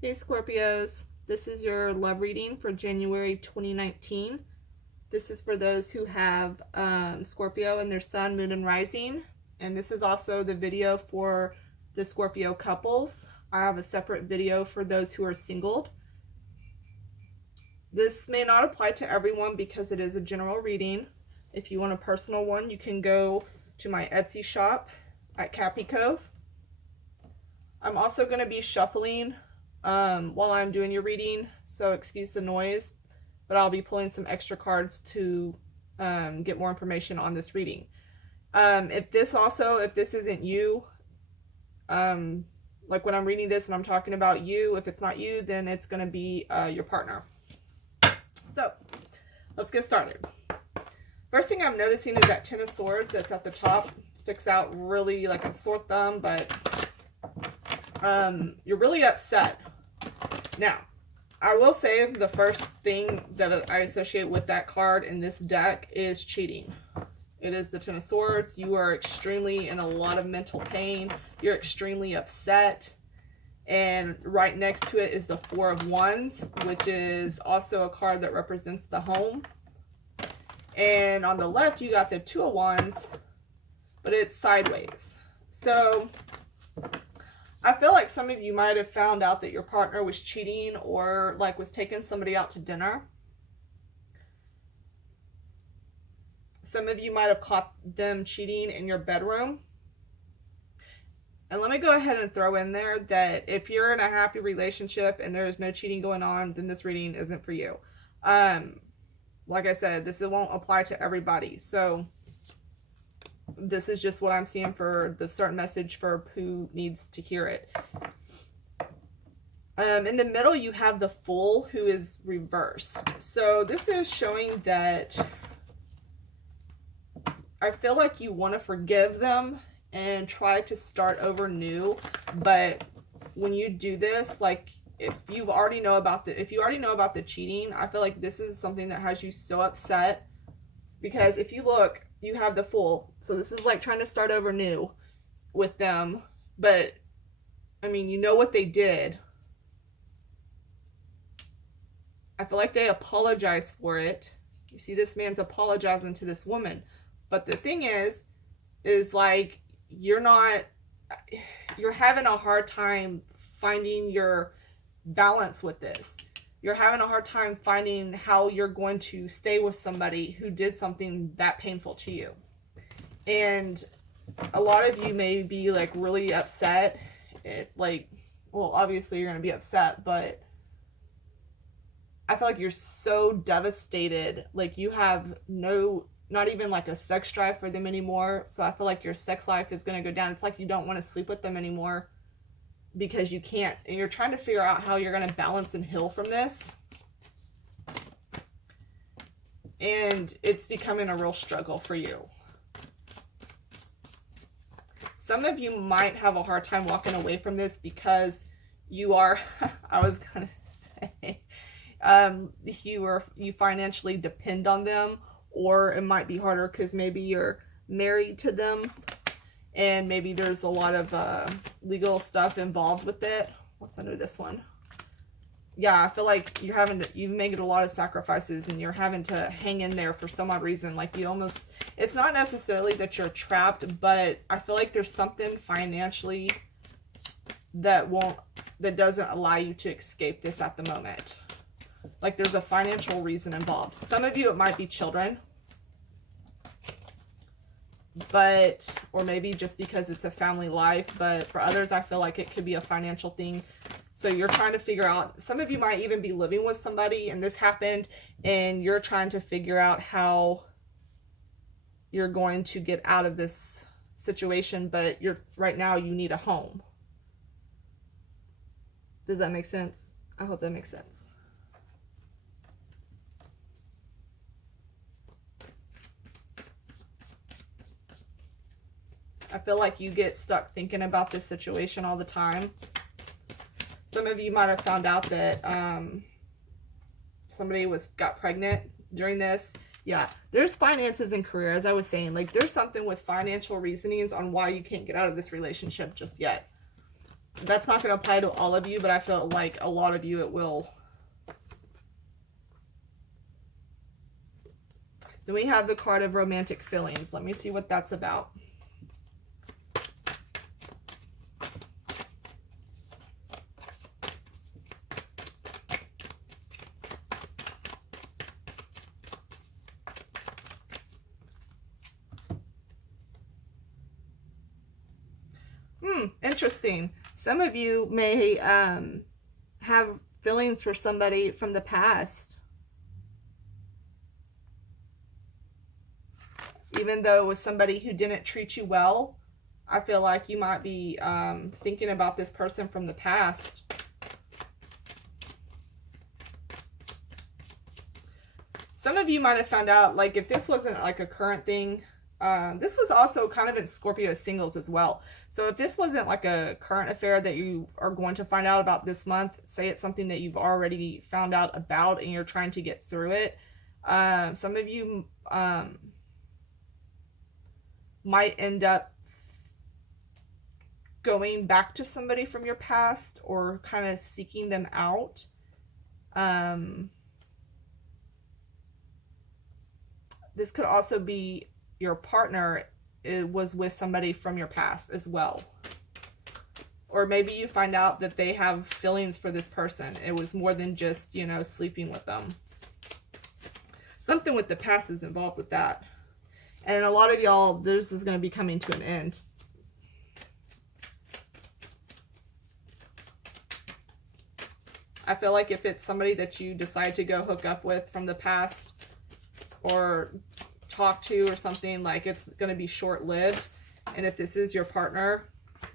Hey Scorpios, this is your love reading for January 2019. This is for those who have Scorpio in their sun, moon, and rising. And this is also the video for the Scorpio couples. I have a separate video for those who are singled. This may not apply to everyone because it is a general reading. If you want a personal one, you can go to my Etsy shop at Cappy Cove. I'm also going to be shuffling while I'm doing your reading, so excuse the noise, but I'll be pulling some extra cards to get more information on this reading. If this isn't you, like when I'm reading this and I'm talking about you, if it's not you, then it's going to be your partner. So let's get started. First thing I'm noticing is that Ten of Swords that's at the top sticks out really like a sore thumb, but you're really upset. Now, I will say the first thing that I associate with that card in this deck is cheating. It is the Ten of Swords. You are extremely in a lot of mental pain. You're extremely upset. And right next to it is the Four of Wands, which is also a card that represents the home. And on the left, you got the Two of Wands, but it's sideways. So I feel like some of you might have found out that your partner was cheating or like was taking somebody out to dinner. Some of you might have caught them cheating in your bedroom. And let me go ahead and throw in there that if you're in a happy relationship and there's no cheating going on, then this reading isn't for you. Like I said, this won't apply to everybody. So this is just what I'm seeing for the start message for who needs to hear it. In the middle, you have the Fool, who is reversed. So this is showing that I feel like you want to forgive them and try to start over new. But when you do this, like if you already know about the cheating, I feel like this is something that has you so upset. Because if you look, you have the Fool. So this is like trying to start over new with them. But, I mean, you know what they did. I feel like they apologize for it. You see this man's apologizing to this woman. But the thing is like, you're having a hard time finding your balance with this. You're having a hard time finding how you're going to stay with somebody who did something that painful to you. And a lot of you may be like really upset. Well, obviously you're going to be upset, but I feel like you're so devastated. Like you have not even like a sex drive for them anymore. So I feel like your sex life is going to go down. It's like you don't want to sleep with them anymore because you can't, and you're trying to figure out how you're going to balance and heal from this. And it's becoming a real struggle for you. Some of you might have a hard time walking away from this because you are, I was going to say, you financially depend on them, or it might be harder because maybe you're married to them. And maybe there's a lot of legal stuff involved with it. What's under this one? Yeah, I feel like you've made a lot of sacrifices and you're having to hang in there for some odd reason. Like it's not necessarily that you're trapped, but I feel like there's something financially that doesn't allow you to escape this at the moment. Like there's a financial reason involved. Some of you, it might be children. Or maybe just because it's a family life, but for others, I feel like it could be a financial thing. So you're trying to figure out, some of you might even be living with somebody and this happened, and you're trying to figure out how you're going to get out of this situation, but right now you need a home. Does that make sense? I hope that makes sense. I feel like you get stuck thinking about this situation all the time. Some of you might have found out that somebody got pregnant during this. Yeah, there's finances and career, as I was saying. Like, there's something with financial reasonings on why you can't get out of this relationship just yet. That's not going to apply to all of you, but I feel like a lot of you it will. Then we have the card of romantic feelings. Let me see what that's about. Interesting. Some of you may have feelings for somebody from the past. Even though it was somebody who didn't treat you well, I feel like you might be thinking about this person from the past. Some of you might have found out, like, if this wasn't like a current thing, this was also kind of in Scorpio singles as well. So if this wasn't like a current affair that you are going to find out about this month, say it's something that you've already found out about and you're trying to get through it, some of you might end up going back to somebody from your past or kind of seeking them out. This could also be your partner was with somebody from your past as well. Or maybe you find out that they have feelings for this person. It was more than just, you know, sleeping with them. Something with the past is involved with that. And a lot of y'all, this is going to be coming to an end. I feel like if it's somebody that you decide to go hook up with from the past or talk to or something, like, it's going to be short-lived. And if this is your partner,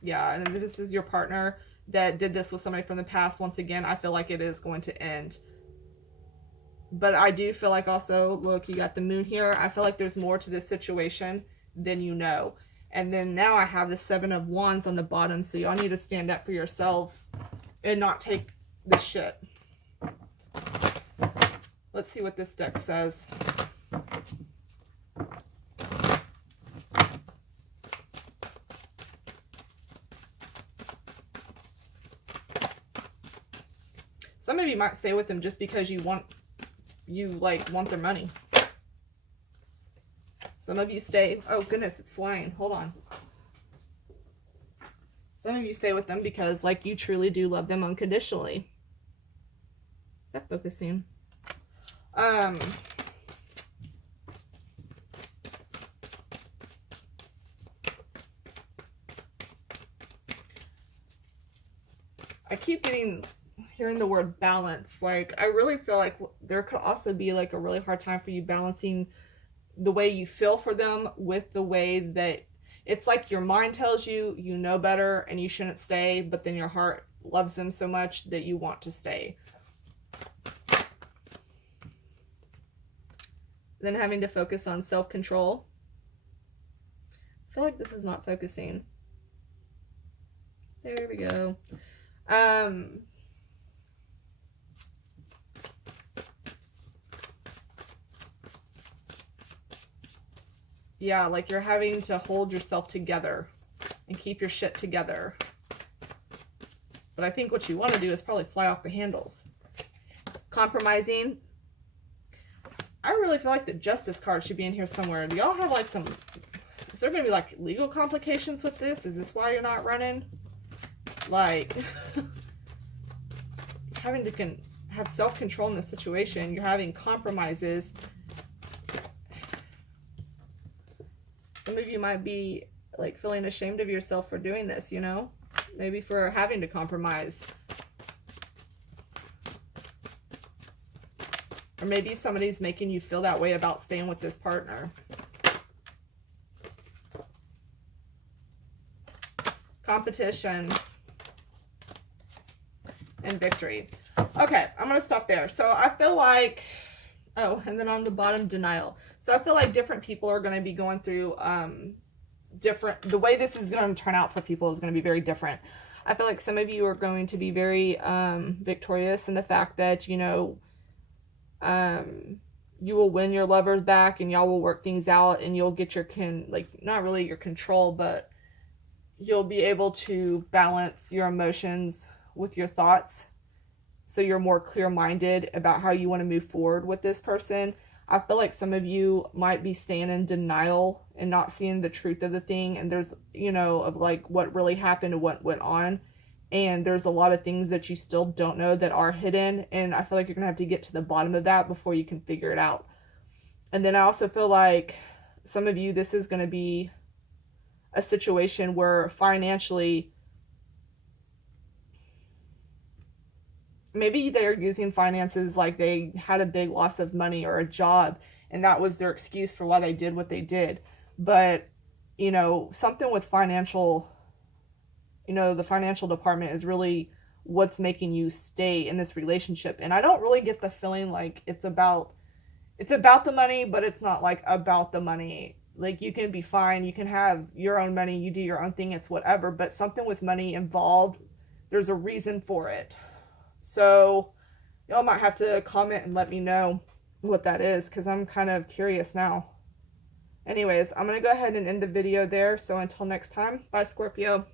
yeah, and if this is your partner that did this with somebody from the past, once again, I feel like it is going to end. But I do feel like also, look, you got the moon here. I feel like there's more to this situation than you know. And then now I have the 7 of Wands on the bottom, so y'all need to stand up for yourselves and not take this shit. Let's see what this deck says. Some of you might stay with them just because you want their money. Some of you stay, oh goodness, it's flying. Hold on. Some of you stay with them because, like, you truly do love them unconditionally. Is that focusing? I keep hearing the word balance. Like, I really feel like there could also be like a really hard time for you balancing the way you feel for them with the way that it's like your mind tells you you know better and you shouldn't stay, but then your heart loves them so much that you want to stay. Then having to focus on self-control. I feel like this is not focusing. There we go. Yeah, like you're having to hold yourself together and keep your shit together. But I think what you want to do is probably fly off the handles. Compromising. I really feel like the Justice card should be in here somewhere. Do y'all have like some... Is there going to be like legal complications with this? Is this why you're not running? Like... having to have self-control in this situation. You're having compromises. Some of you might be like feeling ashamed of yourself for doing this, you know? Maybe for having to compromise. Or maybe somebody's making you feel that way about staying with this partner. Competition and victory. Okay, I'm going to stop there. So I feel like, oh, and then on the bottom, denial. So I feel like different people are going to be going through the way this is going to turn out for people is going to be very different. I feel like some of you are going to be very victorious in the fact that, you know, you will win your lovers back and y'all will work things out and you'll get your not really your control, but you'll be able to balance your emotions with your thoughts, so you're more clear-minded about how you want to move forward with this person. I feel like some of you might be staying in denial and not seeing the truth of the thing, and there's, of like what really happened and what went on, and there's a lot of things that you still don't know that are hidden, and I feel like you're gonna have to get to the bottom of that before you can figure it out. And then I also feel like some of you, this is going to be a situation where financially, maybe they're using finances like they had a big loss of money or a job, and that was their excuse for why they did what they did. But, something with financial, the financial department is really what's making you stay in this relationship. And I don't really get the feeling like it's about the money, but it's not like about the money. Like, you can be fine, you can have your own money, you do your own thing, it's whatever, but something with money involved, there's a reason for it. So y'all might have to comment and let me know what that is, because I'm kind of curious now. Anyways, I'm going to go ahead and end the video there. So until next time, bye Scorpio.